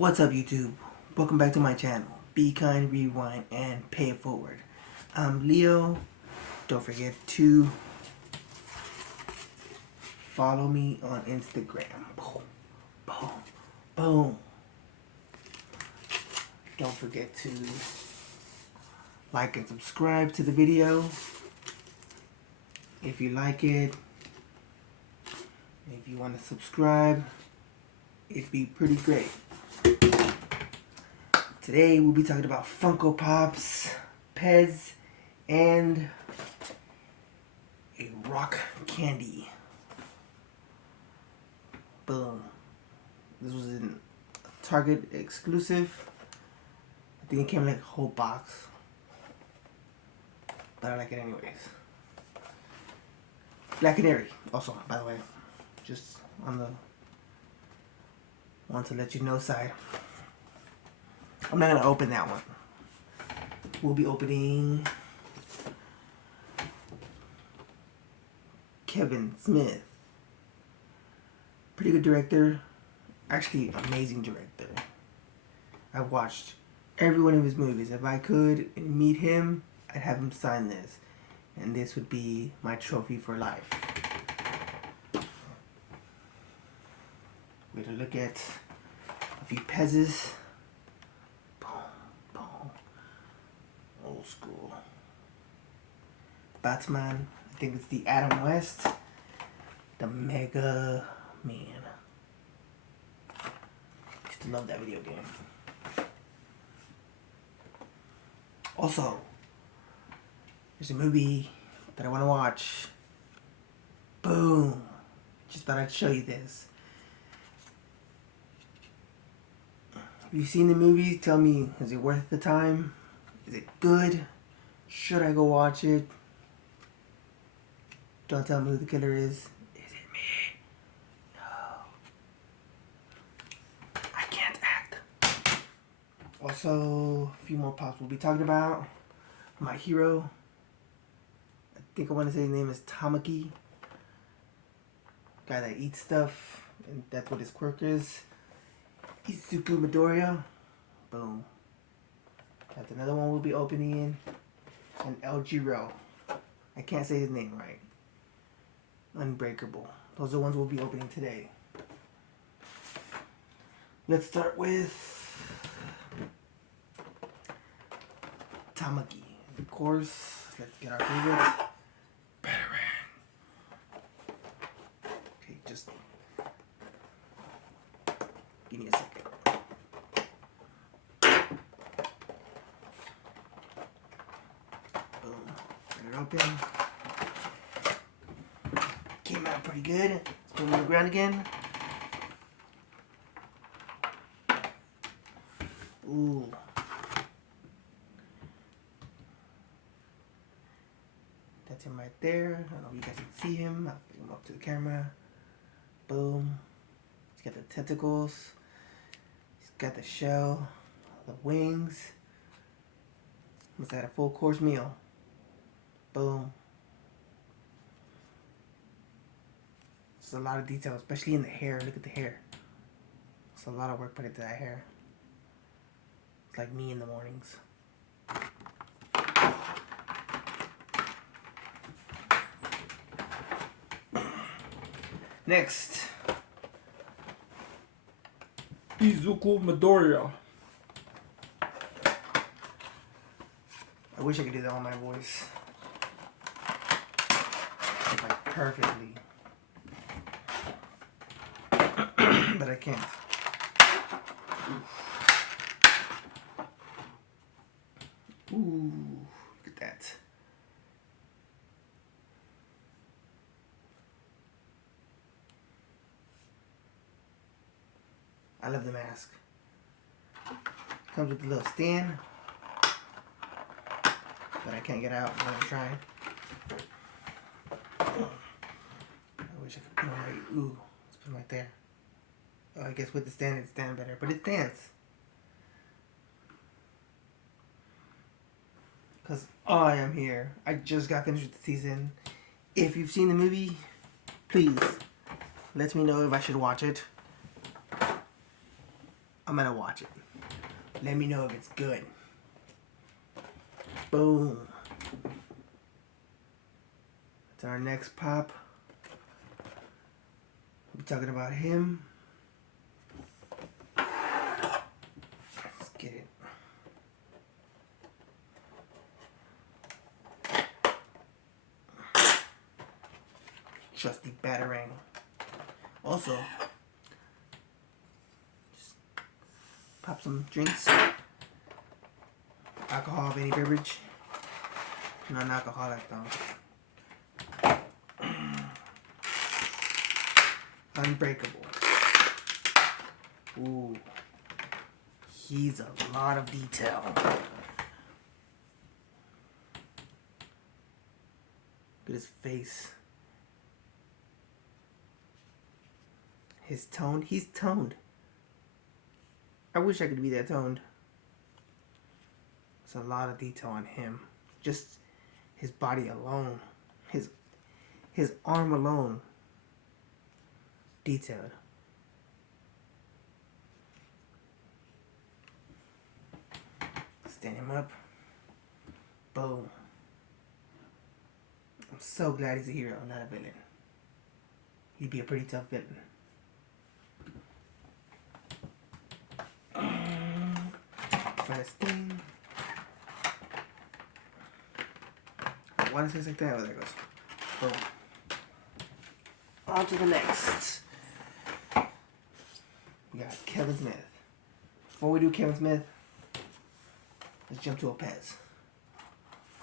What's up, YouTube? Welcome back to my channel. Be kind, rewind, and pay it forward. I'm Leo. Don't forget to follow me on Instagram. Boom, boom, boom. Don't forget to like and subscribe to the video if you like it. If you want to subscribe, it'd be pretty great. Today we'll be talking about Funko Pops, Pez, and a rock candy. Boom. This was a Target exclusive. I think it came in like a whole box, but I like it anyways. Black Canary also, by the way, just on the want to let you know side. I'm not gonna open that one. We'll be opening Kevin Smith. Pretty good director. Actually, amazing director. I've watched every one of his movies. If I could meet him, I'd have him sign this. And this would be my trophy for life. We're gonna look at a few Pez's. Old school. Batman. I think it's the Adam West. The Mega Man. Used to love that video game. Also, there's a movie that I want to watch. Boom. Just thought I'd show you this. If you've seen the movie, tell me, is it worth the time? Is it good? Should I go watch it? Don't tell me who the killer is. Is it me? No. I can't act. Also, a few more pops we'll be talking about. My hero. I think I want to say his name is Tamaki. Guy that eats stuff, and that's what his quirk is. Izuku Midoriya. Boom. That's another one we'll be opening. And El Giro. I can't say his name right. Unbreakable. Those are the ones we'll be opening today. Let's start with Tamaki. Of course, let's get our favorite. Batarang. Okay, just give me a second. Open. Came out pretty good. Let's put it on the ground again. Ooh. That's him right there. I don't know if you guys can see him. I'll bring him up to the camera. Boom. He's got the tentacles. He's got the shell. The wings. Must have had a full course meal. Boom. There's a lot of detail, especially in the hair. Look at the hair. It's a lot of work put into that hair. It's like me in the mornings. Next. Izuku Midoriya. I wish I could do that on my voice. Like perfectly. But I can't. Ooh, look at that. I love the mask. Comes with a little stand. But I can't get out. I'm gonna try. I wish I could put it right. Ooh, let's put it right there. Oh, I guess with the stand, it stands better. But it stands. Because I am here. I just got finished with the season. If you've seen the movie, please let me know if I should watch it. I'm gonna watch it. Let me know if it's good. Boom. That's our next pop. We'll be talking about him. Let's get it. Trusty Batarang. Also, just pop some drinks. Alcohol of any beverage. Non-alcoholic though. Unbreakable. Ooh. He's a lot of detail. Look at his face. His tone. He's toned. I wish I could be that toned. It's a lot of detail on him. Just his body alone. His arm alone. Detailed. Stand him up. Boom. I'm so glad he's a hero, not a villain. He'd be a pretty tough villain. First thing. Why does it say like that? Oh, there it goes. Boom. On to the next. We got Kevin Smith. Before we do Kevin Smith, let's jump to a Pez.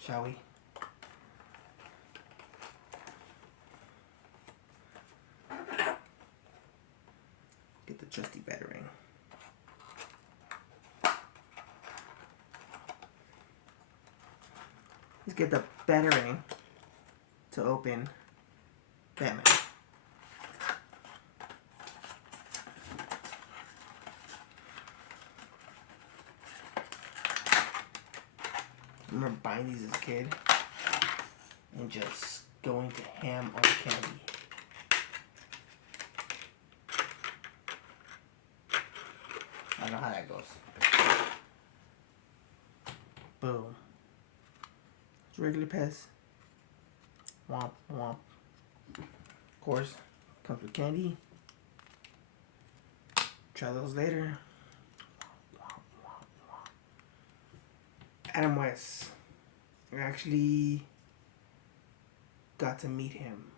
Shall we? Get the trusty Batarang. Let's get the Batarang to open Batman. I remember buying these as a kid and just going to ham on candy. I don't know how that goes. Boom. It's regular Pez. Womp womp. Of course, comes with candy. Try those later. Adam West. I actually got to meet him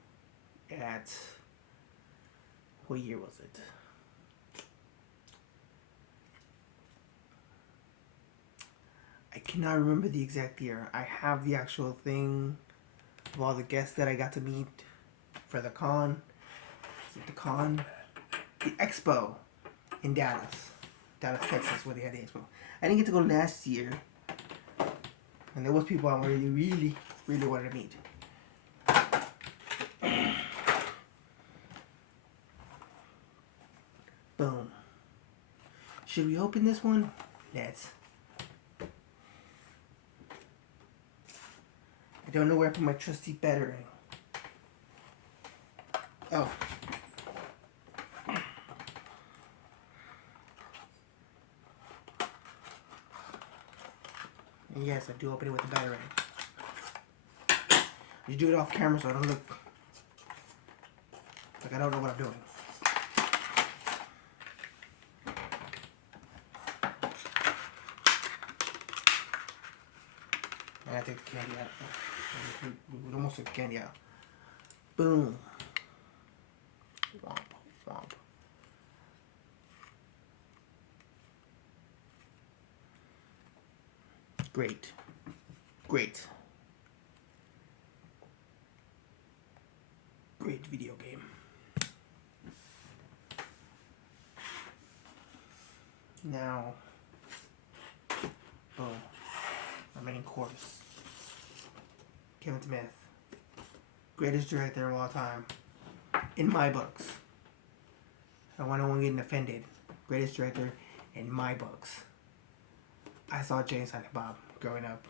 at, what year was it? I cannot remember the exact year. I have the actual thing of all the guests that I got to meet for the con. Is it the con? The expo in Dallas, Texas, where they had the expo. I didn't get to go last year. And there was people I really wanted to meet. Boom. Should we open this one? Let's. I don't know where I put my trusty Batarang. Oh. And yes, I do open it with the Batarang. You do it off camera so I don't look like I don't know what I'm doing. I gotta take the candy out. We almost took the candy out. Boom. Womp, womp. Great. Great. Great video game. Now, boom. My main course. Kevin Smith. Greatest director of all time. In my books. I don't want no one getting offended. Greatest director in my books. I saw Jay and Silent Bob growing up.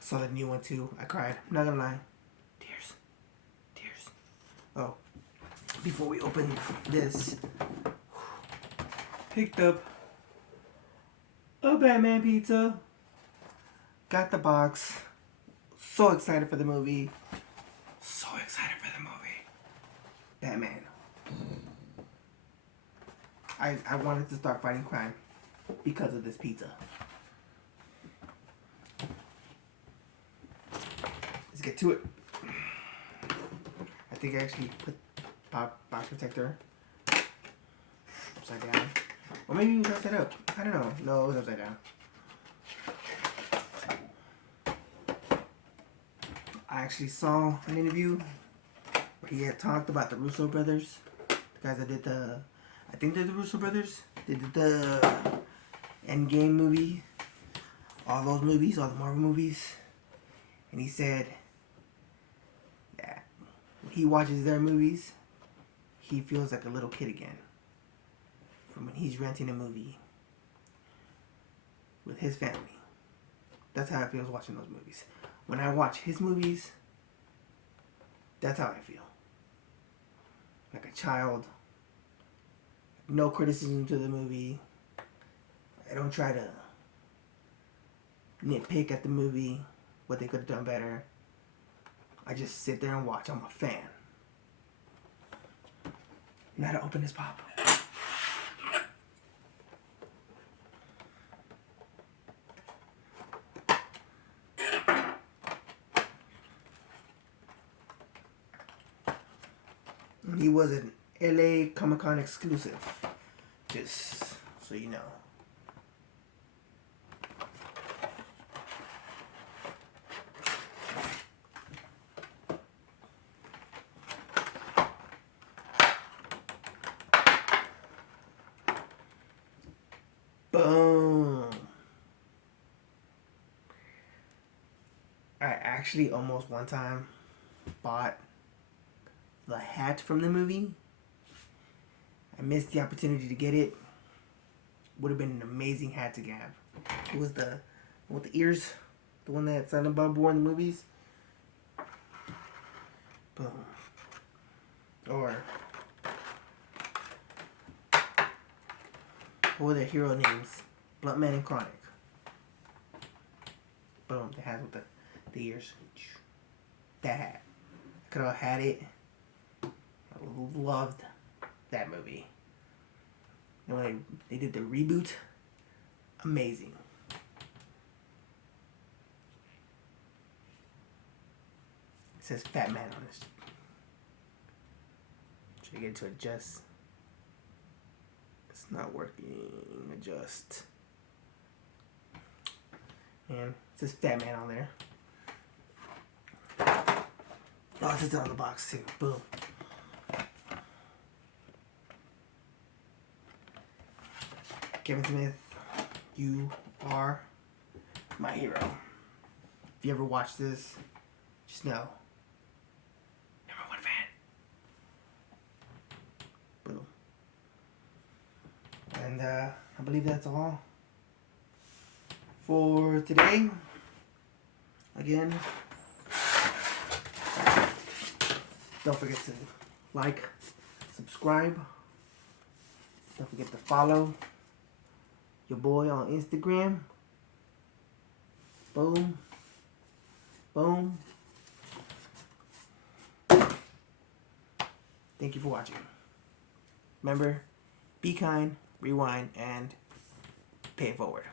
Saw the new one too. I cried. I'm not gonna lie. Tears. Tears. Oh. before we open this, picked up a Batman pizza. Got the box. So excited for the movie. So excited for the movie. Batman. I wanted to start fighting crime because of this pizza. Let's get to it. I think I actually put box protector upside down. Or maybe it was upside up. I don't know. No, it was upside down. I actually saw an interview where he had talked about the Russo brothers. The guys that did I think they're the Russo brothers. They did the Endgame movie. All those movies, all the Marvel movies. And he said that when he watches their movies, he feels like a little kid again. From when he's renting a movie with his family. That's how I feel watching those movies. When I watch his movies, that's how I feel. Like a child. No criticism to the movie. I don't try to nitpick at the movie, what they could have done better. I just sit there and watch. I'm a fan. Now to open this pop. He was an LA Comic Con exclusive. Just so you know. Boom. I actually almost one time bought the hat from the movie. I missed the opportunity to get it. Would have been an amazing hat to have. It was the one with the ears, the one that Silent Bob wore in the movies. Boom. Or what were their hero names? Bluntman and Chronic. Boom. The hat with the ears. That hat. I could have had it. I loved that movie. You know, they did the reboot. Amazing. It says Fat Man on this. Should I get it to adjust? It's not working. Adjust. And it says Fat Man on there. Oh, it's on the box too. Boom. Kevin Smith, you are my hero. If you ever watch this, just know, #1 fan. Boom. And I believe that's all for today. Again, don't forget to like, subscribe. Don't forget to follow your boy on Instagram. Boom. Boom. Thank you for watching. Remember, be kind, rewind, and pay it forward.